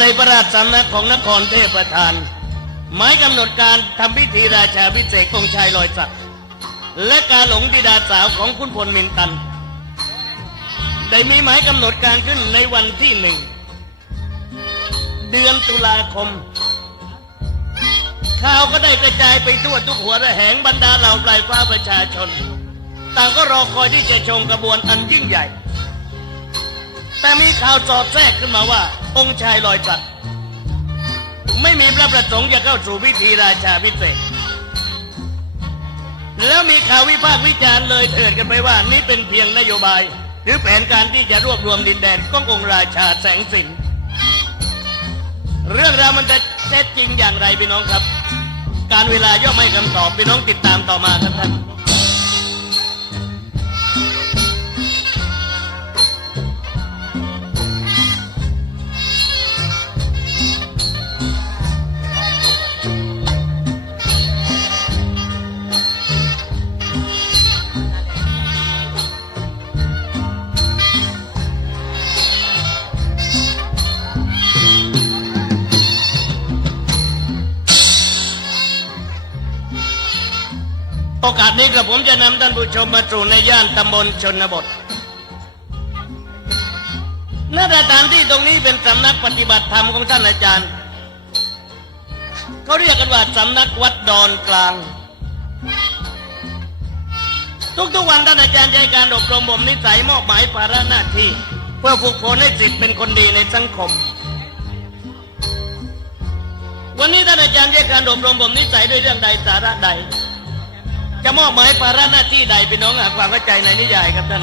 ในพระราชสำนักของนครเทพประธาน หมายกำหนดการทำพิธีราชาพิเศษองค์ชายลอยสัตว์และการหลงธิดาสาวของคุณพลมินตัน ได้มีหมายกำหนดการขึ้นในวันที่หนึ่ง เดือนตุลาคม ข่าวก็ได้กระจายไปทั่วทุกหัวระแหงบรรดาเหล่าปลายฟ้าประชาชน ต่างก็รอคอยที่จะชมกระบวนอันยิ่งใหญ่ แต่มีข่าวสอดแทรกขึ้นมาว่า องค์ชายลอยสัตว์ไม่มีพระประสงค์จะเข้าสู่พิธีราชาพิเศษ แล้วมีข่าววิพากษ์วิจารณ์เลยเถิดกันไปว่า นี่เป็นเพียงนโยบาย หรือแผนการที่จะรวบรวมดินแดนขององค์ราชาแสงสินเรื่องราวมันจะแท้จริงอย่างไรพี่น้องครับ การเวลาย่อมให้คำตอบพี่น้องติดตามต่อมาครับท่าน นี้กระผมจะนำท่านผู้ชมมาสู่ในย่านตำบลชนบทณสถานที่ตรงนี้เป็นสำนักปฏิบัติธรรมของท่านอาจารย์เขาเรียกกันว่าสำนักวัดดอนกลาง ทุกๆวันท่านอาจารย์ใช้การอบรมบ่มนิสัยมอบหมายภาระหน้าที่ เพื่อฝึกฝนให้สิทธิ์เป็นคนดีในสังคม วันนี้ท่านอาจารย์ใช้การอบรมบ่มนิสัยด้วยเรื่องใดสาระใด จะมอบหมายภาระหน้าที่ใดพี่น้องหากความเข้าใจในนิยายครับท่าน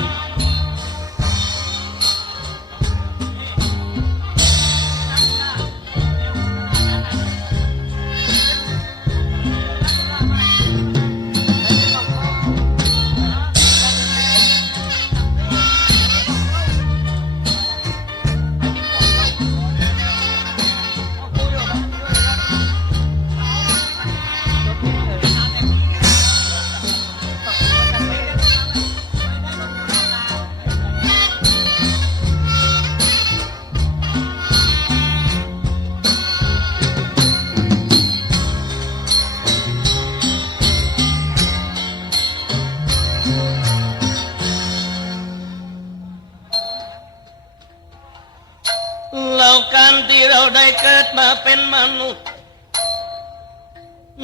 การที่เราได้เกิดมาเป็นมนุษย์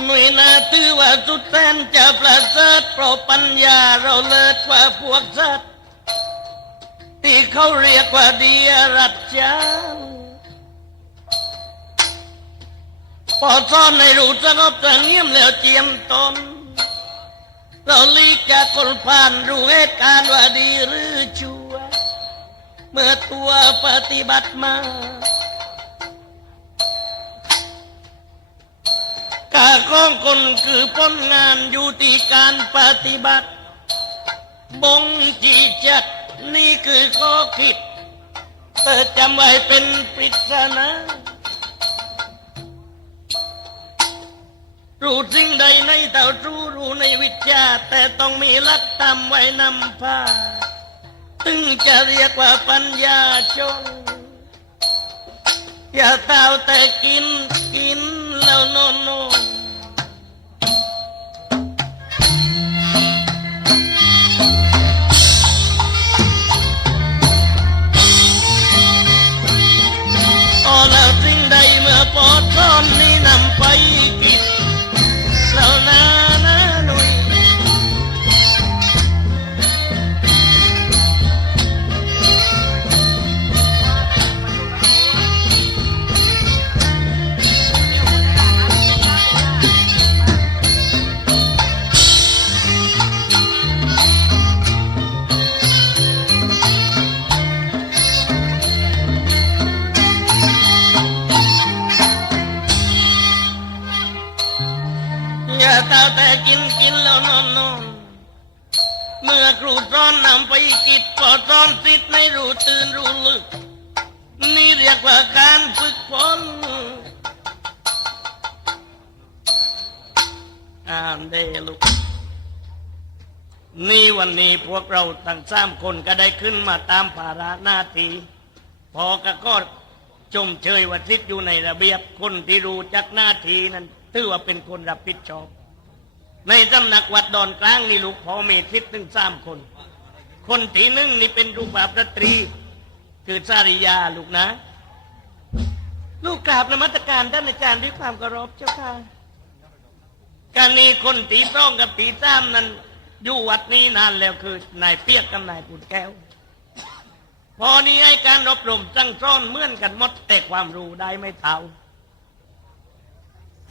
หน่วยนาถือว่าสุดแสนจะประเสริฐเพราะปัญญาเราเลิศกว่าพวกสัตว์ที่เขาเรียกว่าเดียรัจฉานพอซ่อนในรูสงบสงเงียมแล้วเจียมตน เราลีกจากคนผ่านรู้เหตุการณ์ว่าดีหรือชั่ว เมื่อตัวปฏิบัติมา กาของคนคือผลงานอยู่ที่การปฏิบัติ บงจีจัดนี่คือข้อคิดเปิดจำไว้เป็นปริศนารู้สิ่งใดในเต่ารู้รู้ในวิชา แต่ต้องมีหลักธรรมไว้นำพาถึงจะเรียกว่าปัญญาชน อย่าเต้าแต่กินกิน แล้ว อ่านเดลูก นี่วันนี้พวกเราทั้งสามคนก็ได้ขึ้นมาตามภาระหน้าที่พอกระก็ชมเชยว่าทิศอยู่ในระเบียบคนที่รู้จักหน้าที่นั้นถือว่าเป็นคนรับผิดชอบ ในตำหนักวัดดอนกลางนี่ลูกพ่อมีทิศถึงสามคน คนที่หนึ่งนี่เป็นรูปแบบสตรี คือสาริยาลูกนะ ลูกกราบนมัสการท่านอาจารย์ด้วยความเคารพเจ้าค่ะ การนี้คนตีสองกับตีสามนั้นอยู่วัดนี้นานแล้วคือนายเปียกกับนายปุ่นแก้ว พอนี้ให้การอบรมจังซ่อนเหมือนกันหมดแต่ความรู้ได้ไม่เท่า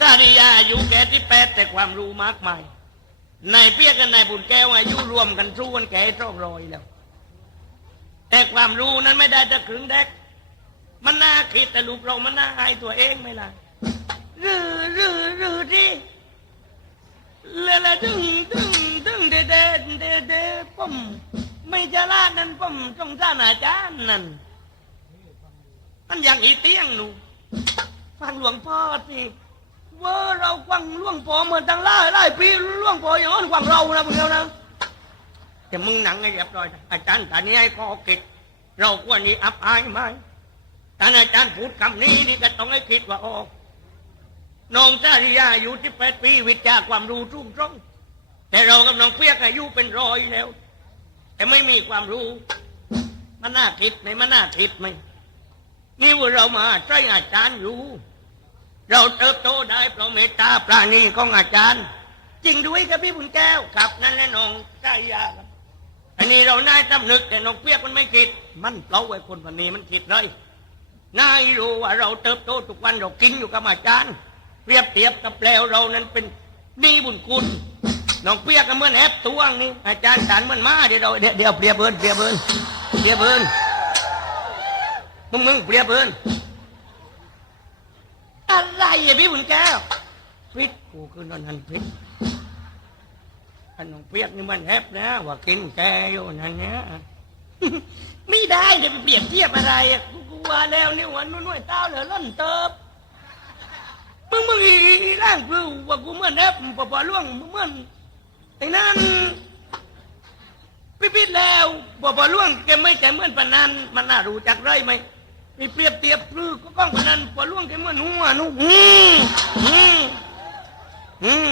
สาริยาอายุแก่ที่แปดแต่ความรู้มากมายนายเปียกกับนายปุ่นแก้วอายุรวมกันสู้กันแก่ร่องรอยแล้ว แต่ความรู้นั้นไม่ได้จะครึ่งแดกมันน่าคิดแต่ลูกเรามันน่าอายตัวเองไหมล่ะรือรือรือที่ ละละดึงดึงดึงเดเดเดเดผมไม่จะลาดนั่นผมสงสารอาจารย์นั่นมันอย่างอีเตี้ยงหนูฟังหลวงพ่อสิว่าเราฟังหลวงพ่อเหมือนตั้งหล่ายหลายปีหลวงพ่ออย่างนั้นฟังเรานะมึงแล้วนะแต่มึงหนังให้เรียบร้อยอาจารย์ตอนนี้ให้ข้อคิดเราควรนี้อับอายไหมท่านอาจารย์พูดคำนี้นี่ก็ต้องให้คิดว่าออก น้องจาริยาอายุที่แปดปีวิจาความรู้ทุ่งตรงแต่เรากับน้องเปียกอายุเป็นร้อยแล้ว แต่ไม่มีความรู้ มันน่าคิดไหมมันน่าคิดไหมนี่ว่าเรามาใช้อาจารย์อยู่ เราเติบโตได้เพราะเมตตาปราณีของอาจารย์ จริงด้วยครับพี่บุญแก้วครับนั่นแหละน้องจาริยาครับอันนี้เรานายตำนึกแต่น้องเปียกมันไม่คิด มันเปล่าไอ้คนวันนี้มันคิดเลยนายรู้ว่าเราเติบโตทุกวันเรากินอยู่กับอาจารย์ เปรียบเทียบกับแล้วเรานั้นเป็นหนี่บุญคุณน้องเปียกก็เหมือนแอบตวงนี่อาจารย์สารมันมาเดี๋ยวเราเดี๋ยวเดี๋ยวเปรียบเบินเปรียบเบินเปรียบเบินมึงมึงเปรียบเบินอะไรอะพี่บุญแก้วพิษกูคือนอนหันพิษอันน้องเปียกนี่มันแอบนะ ว่ากินแกอยู่นั่นเนี้ยไม่ได้เดี๋ยวไปเปรียบเทียบอะไรกูกลัวแล้วนี่วันนู้นวยเต้าเหลือล้นเติบ มึงมึงอีร่างกูว่ากูเหมือนแอปปอปอล่วงมึงเหมือนไอ้นั่นปิปิดแล้วปอปอล่วงแกไม่แต่เหมือนปนันมันน่ารู้จักไรไหมมีเปรียบเทียบพลือก็ก้องปนันปอล่วงแกเหมือนหัวหนุ่อืมอืมอืม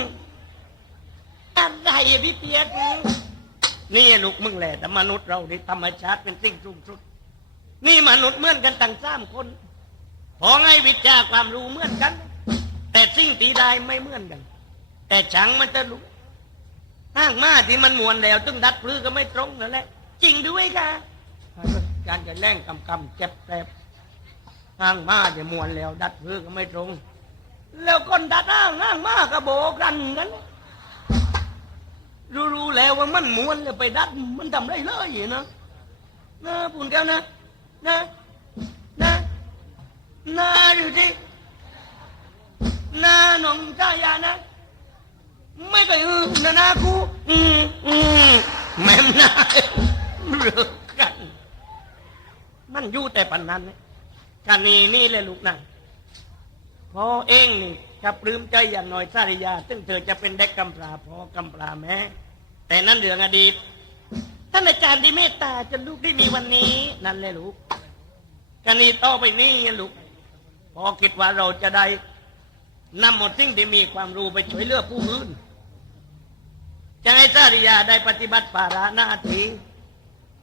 อะไรอะพี่เปียกนี่ลูกมึงแหละแต่มนุษย์เราในธรรมชาติเป็นสิ่งสูงสุด นี่มนุษย์เหมือนกันตั้งสามคน พอไงวิชาความรู้เหมือนกัน แต่สิ่งตีได้ไม่เหมือนกัน แต่ฉังมันจะรู้ห้างมาที่มันมวนแล้วตึงดัดพลือก็ไม่ตรงนั่นแหละจริงด้วยค่ะการจะแล่งกำกำเจ็บแสบห้างมาจะมวนแล้ว ดัดพลือก็ไม่ตรง แล้วคนดัดห้างห้างมาก็โบกันนั้นรู้ๆแล้วว่ามันม้วนแล้วไปดัดมันทำได้เลยนะนะปุ่นแก้วนะ นะ นะนะดู สินะน้องชายานะ ไม่ไปอือนะนะกูอืมอืมแม่มนะเลิกกัน มันอยู่แต่ปันนั้นเนี่ยกันนี่นี่เลยลูกนะพอเองนี่จะปลื้มใจอย่างน้อยสาริยา ซึ่งเธอจะเป็นเด็กกำพร้าพอกำพร้าแม่แต่นั่นเรื่องอดีตท่านอาจารย์ที่เมตตาจนลูกได้มีวันนี้ นั่นเลยลูกกันนี้ต่อไปนี้ลูกพอคิดว่าเราจะได้ นำหมดสิ่งที่มีความรู้ไปช่วยเหลือผู้อื่นจะให้สาริยาได้ปฏิบัติภาระหน้าที่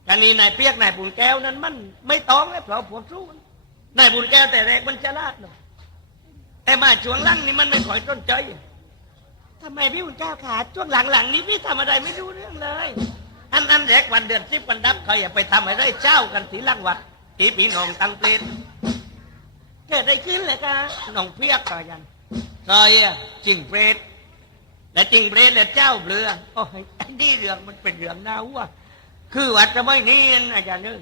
กันนี้นายเปียกนายบุญแก้วนั้นมันไม่ต้องเลยเพราะพวกสู้นายบุญแก้วแต่แรกมันฉลาดเนาะแต่มาช่วงหลังนี่มันไม่ค่อยต้นใจทำไมพี่คุณเจ้าขาช่วงหลังๆนี้พี่ทำอะไรไม่รู้เรื่องเลย อันอันแรกวันเดือนสิบวันดับเขาอย่าไปทำอะไรเจ้ากันทีลังวัดทีพี่น้องตังเปลนเกิดอะไรขึ้นเลยคะน้องเพียกก็ยัน ซอยอะจิงเปรตและจิงเปรตและเจ้าเบลือโอ้ยนี่เรื่องมันเป็นเรื่องน่าหัวคือวัดจะไม่นี่อาจารย์เนย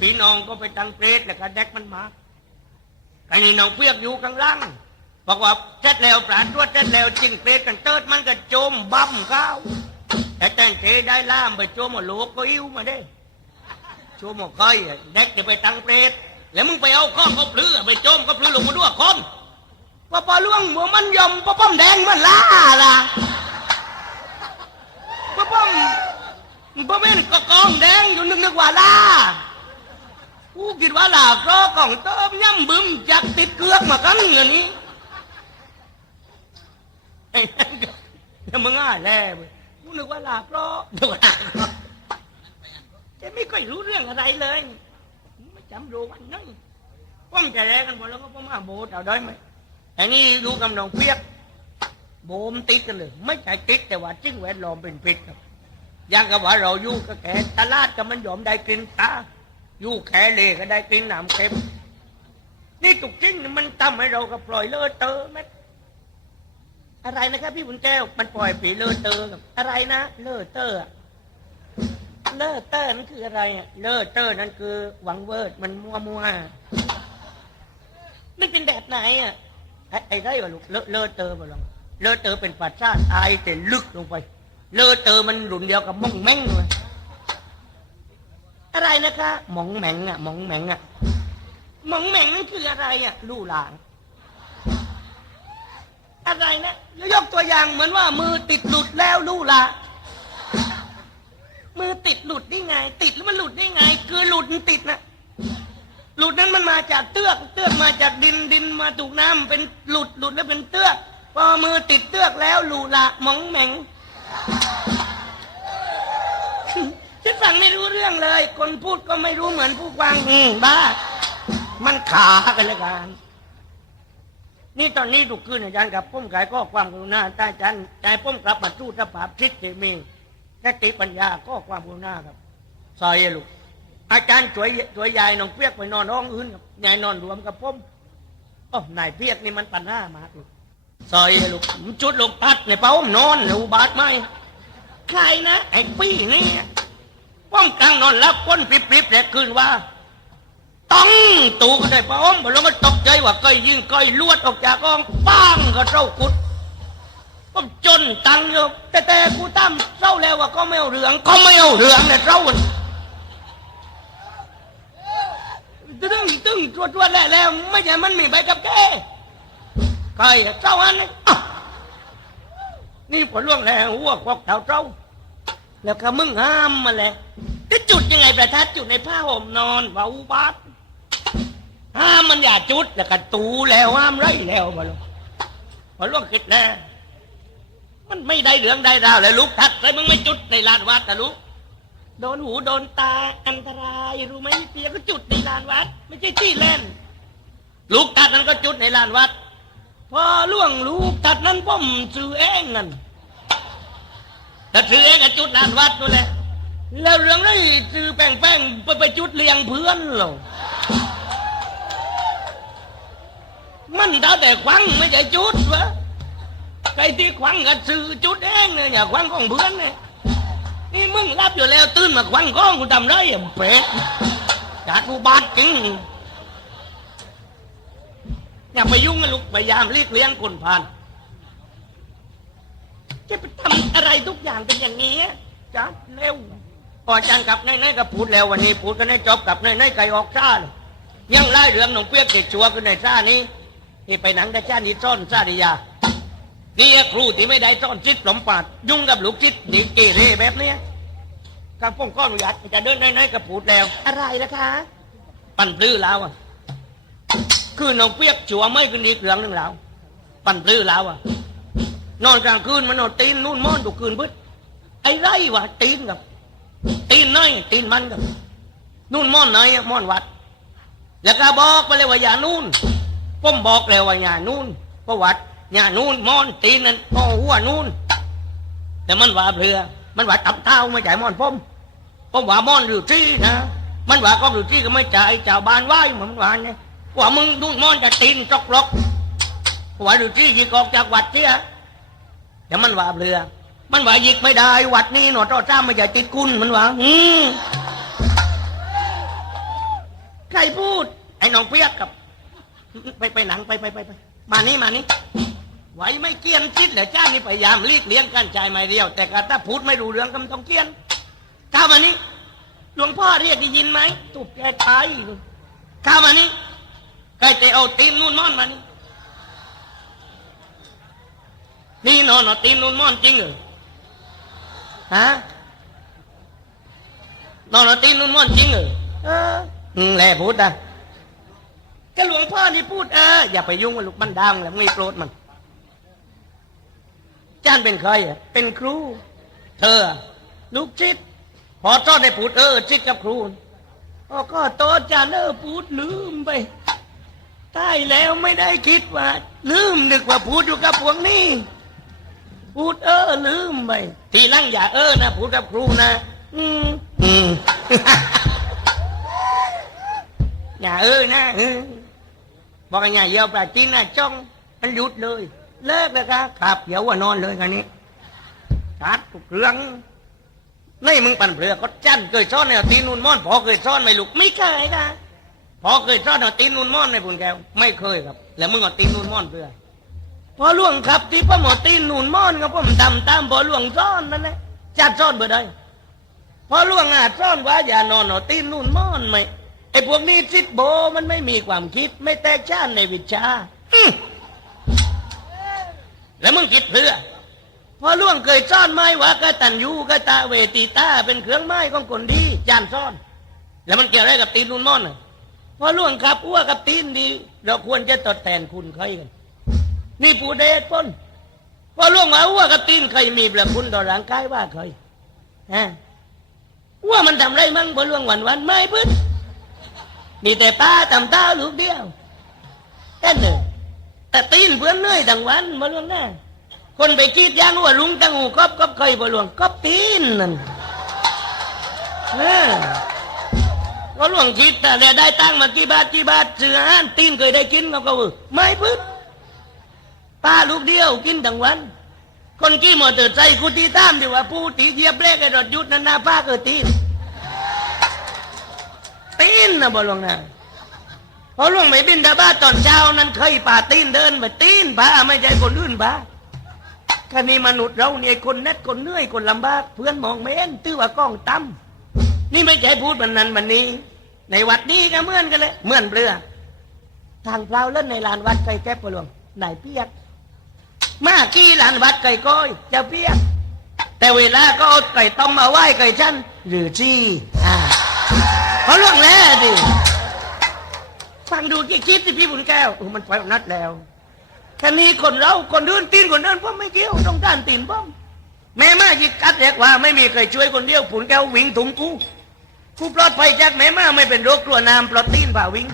พี่น้องก็ไปตังเปรตแล้วก็แดกมันมาไอ้นี่น้องเพียกอยู่ข้างล่างบอกว่าเช็ดแล้วปลาตัวเช็ดแล้วจิงเปรตกันเติดมันก็โจมบั้มข้าวแต่แต่งเทได้ล่ามไปโจมหมลูกก็อิ่วมาได้โจมหมอก้อยเด็กจะไปตังเปรตแล้วมึงไปเอาข้องเขาพลื้อไปโจมเขาพลื้อลงมาด้วยคน ว่าปลาล่วงหัวมันยอมปลาป้อมแดงมันล่าล่ะปลาป้อมปลาเม่นก็กองแดงอยู่นึกนึกว่าล่ากูคิดว่าลาครอกล่องเติมย่ำบึมจากติดเกลือกมากันเงินนี้ไอ้นั่มึงง่ายแล้วเว้ยกูนึกว่าลาครอเดี๋ยวจะไม่ค่อยรู้เรื่องอะไรเลย ไม่จำรู้วันนั้นป้อมจะแรกันหมดแล้วก็ป้อมมาโบสเอาได้ไหม อ้นี่ดูกำนองเปียกโบมติดกันเลย ไม่ใช่ติดแต่ว่าจิ้งแวดล้อมเป็นพิษครับย่างกับว่าเราอยู่กับแขตลาดก็มันยอมได้กลินตาอยู่แขเลก็ได้กลินน้ำเค็มนี่ตุกจิ้งมันทำให้เราก็ปล่อยเลอะเตอะไหมอะไรนะครับพี่บุญแก้วมันปล่อยผีเลอะเตอะกับอะไรนะเลอะเตอะอะเลอะเตอะนั่นคืออะไรอะเลอะเตอะนั่นคือหวังเวิร์ดมันมัวมัวมันเป็นแบบไหนอะ ไอ้ไอ้ไรวะลูกเลอะเลอะเตอะบ่ลองเลอะเตอเป็นปัจจาตอายแต่ลึกลงไป เลอะเตอมันหลุนเดียวกับมองแมงเลยอะไรนะคะมองแมงอะมองแมงอะมองแมงนั่นคืออะไรอะลู่หลางอะไรนะยกตัวอย่างเหมือนว่า มือติดหลุดแล้วลู่หลางมือติดหลุดได้ไง ติดแล้วมันหลุดได้ไง คือหลุดมันติดนะ หลุดนั้นมันมาจากเตือก เตือกมาจากดินดินมาถูกน้ำเป็นหลุดหลุดแล้วเป็นเตือก พอมือติดเตือกแล้วลู่หลาหมองแหมงฉันฟังไม่รู้เรื่องเลย คนพูดก็ไม่รู้เหมือนผู้ฟังอืมบ้า มันขากันลยกันนี่ตอนนี้ถูกขึ้นอาจารย์กับพุ่มขายก็ความกรุณาใต้อาจารย์ใจพุ่มกลับมาสู้สภาพทิศที่มีสติปัญญาก็ความกรุณาครับซอยลูก อาจารย์ช่วยช่วยยายน้องเปียกไปนอนห้องอื่นกับยายนอนรวมกับพุ่มโอ้นายเปียกนี่มันปัญหามากลูกซอยลูกจุดลงตัดในเป้านอนหนูบาดไหมใครนะไอ้ปี้นี่ป้อมกลางนอนรับก้นปริบๆแต่คืนว่าต้องตูก็ได้พระอมแล้วมันตกใจว่าก้อยยิงก้อยลวดออกจากกองป้างก็เจ้ากุดป้อมจนตังอยู่แต่แต่กูตั้มเศร้าแล้วว่าก็ไม่เอาเรื่องก็ไม่เอาเรื่องเนี่ยเศร้าตึ้ง ตรวจแล้วแล้ว ไม่ใช่มันมีใบกับแกใครเจ้าอันนี้นี่ผลล่วงแล้วหัวกอกเต่าเจ้า แล้วก็มึงห้ามมาเลยจะจุดยังไงประทัดจุดในผ้าห่มนอนเบาบัดห้ามมันอย่าจุดแล้วก็ตูแล้วห้ามไรแล้วมาลงพอล่วงคิดแล้วมันไม่ได้เหลืองได้ราวเลยลูกทัดเลยมึงไม่จุดในลานวัดนะลูก โดนหูโดนตาอันตรายรู้ไหมเปียก็จุดในลานวัด ไม่ใช่ที่เล่น ลูกทัดนั้นก็จุดในลานวัด พอล่วงลูกทัดนั้นพ่อมซื้อเองนั่นถ้าถือเองก็จุดลานวัดนู่นแหละแล้วเรื่องนี้ซื้อแป้งแป้งไปไปจุดเลี้ยงเพื่อนเหรอมันเท่าแต่ควังไม่ใช่จุดวะใครที่ควังก็ซื้อจุดเองเนี่ยอย่าควังของเพื่อนเนี่ย นี่มึงรับอยู่แล้วตื่นมาควังก้องกูทำไรอะเป็ดจัดกูบาดจริงอย่าไปยุ่งกันลูกพยายามเรียกเลี้ยงคนผ่านจะไปทำอะไรทุกอย่างเป็นอย่างนี้จ้าเร็วพออาจารย์กลับในในก็พูดแล้ววันนี้พูดกันให้จบกลับในในไก่ออกซ่าเลยยังไล่เรื่องหนองเปียกเด็ดชัวกันในซ่านี้ที่ไปหนังกระจ้านี่ซ่อนซาดิยา นี่ครูที่ไม่ได้ซ่อนจิตหลมปาดยุ่งกับลูกจิตดีเกเรแบบเนี้ยการป้องก้อนอนุญาตจะเดินในในๆก็พูดแล้ว อะไรนะคะ ปั่นปลื้อแล้วอะ คือหนองเปียกชัวไม่ขึ้นอีกเรื่องหนึ่งแล้ว ปั่นปลื้อแล้วอะ นอนกลางคืนมันนอนตีนนู่นมอนทุกคืนพึดไอ้ไรวะตีนกับ ตีนน้อยตีนมันกับ นู่นมอนไหนอะมอนวัด แล้วก็บอกไปเลยว่าอย่านู่นผมบอกแล้วว่าอย่านู่นเพระวัด อย่านู่นมอนตีนนั่นพ่อหัวนู่นแต่มันว่าเรือมันว่าตับเท้าไม่จ่ายมอนผมผมว่ามอนหรือที่นะ มันว่าก็หรือที่ก็ไม่จ่ายเจ้าบ้านไหว้มันว่าเนี่ยว่ามึงนู่นมอนจะตีนจกลกว่าหรือที่ยิงออกจากวัดเสียแต่มันว่าเรือ มันว่ายิกไม่ได้วัดนี้หนอต่อจ้าไม่ใหญ่ติดกุนมันว่าอืมใครพูด ไอ้น้องเปียกกับ ไปไปหนังไปไปไปไปมานี่มานี่ ไหวไม่เกี้ยนคิดเหรอจ้านี่พยายามรีกเลี้ยงกันใจไม่เดียว แต่ก็ถ้าพูดไม่รู้เรื่องก็ต้องเกี้ยนข้ามานี่หลวงพ่อเรียกได้ยินไหมตุบแกตายข้ามานี่ใครจะเอาตีนนู่นนอนมานี่นี่นอนเอาตีนนู่นมอนจริงเหรอฮะนอนเอาตีนนู่นมอนจริงเหรอเอออืมแหละพูดนะก็หลวงพ่อนี่พูดเอออย่าไปยุ่งกับลูกมันดังแล้วไม่โกรธมัน จานเป็นใครอะเป็นครู เธอ ลูกจิตพอจ้อนได้พูดเออจิตกับครูโอ้ก็โตจานเออพูดลืมไปตายแล้วไม่ได้คิดว่า ลืมนึกว่าพูดอยู่กับพวกนี้ พูดเออลืมไปทีหลังอย่าเออนะพูดกับครูนะ อืมอืมอย่าเออนะบอกอย่าเยี่ยวปลาจีนนะจ้องมันหยุดเลย เลิกนะครับครับเดี๋ยวว่านอนเลยกันนี้ชัดทุกเรื่องนี่มึงปั่นเปลือกก็จันเคยซ่อนในเอาตีนนูนม่อนพอเคยซ่อนไหมลูกไม่เคยค่ะพอเคยซ่อนเอาตีนนูนม่อนไหมปุ่นแก้วไม่เคยครับ แล้วมึงเอาตีนนูนม่อนเพื่อพอหลวงครับที่พ่อหมอตีนนูนม่อนก็ผมทำตามพอหลวงซ่อนนั่นแหละจัดซ่อนเบอร์ใดพอหลวงอาจซ่อนว่าอย่านอนเอาตีนนูนม่อนไหมไอ้พวกนี้ซิดโบมันไม่มีความคิดไม่แตกชาติในวิชาอื แล้วมึงคิดเพื่อพอล่วงเคยซ่อนไม้ว่ากตันยูกตาเวติตาเป็นเครื่องไม้ของคนดีจานซ่อน แล้วมันเกี่ยวอะไรกับตีนนุ่นม่อนน่ะพอล่วงครับอ้วกับตีนดี เราควรจะตอบแทนคุณใครกัน นี่ผู้เดชพ้นพอล่วงมาอ้วกับตีนใครมีประคุณต่อร่างกายว่าใครฮะอ้วมันทำไรมั่งพอล่วงวันวันไม่พึ่งมีแต่ป้าทำเต้าลูกเดียวแค่หนึ่ง แต่ตีนเพื่อนเหนื่อยทั้งวันพอล่วงหน้าคนไปกีดยางว่าลุงตั้งหูกอบกอบเคยบ่หลวงกอบตีนนั่นเออก็หลวงคิดแต่ได้ตั้งมากี่บาทกี่บาทซื้ออาหารตีนเคยได้กินเขาก็ว่าไม่พึ่งป้าลูกเดียวกินทั้งวัน คนกี้มอเตอร์ไซค์กูตีตามดีว่าผู้ตีเยียบเบรกไอ้รถหยุดนันนาป้าเกิดตีนตีนนะบ่หลวงนะ พราะหลวงไม่บินทบาตอนเช้านั้นเคยป่าตีนเดินไปตีนป้าไม่ใช่คนอื่นป้าถ้านี่มนุษย์เราเนี่ยคนเน็ดคนเหนื่อยคนลำบาก เพื่อนมองไม่เห็นตื้อว่ากล้องตั้มนี่ไม่ใช่พูดมันนั้นมันนี้ ในวัดนี้ก็เหมือนกันเลยเหมือนเปลือ ทางเปล่าเล่นในลานวัดไก่แก้ปลวงไหนเปียกมากี้ลานวัดไก่ก้อยจะเปียก แต่เวลาก็อาไก่ต้มมาไหว้ไก่ชั้นหรือจี้อ่าเพราะเรื่องแล้วดิ ฟังดูกี่คิดสิพี่บุญแก้วโอ้มันไฟนัดแล้วแค่นี้คนเราคนอื่นตีนคนอื่นผมไม่เกี่ยวต้องการตีนผมแม่มาจิกกัดเรียกว่าไม่มีใครช่วยคนเดียวผุนแก้ววิ่งถุงกูกูปลอดภัยจากแม่มาไม่เป็นโรคกลัวน้ำปลอดตีนผ่าวิ่ง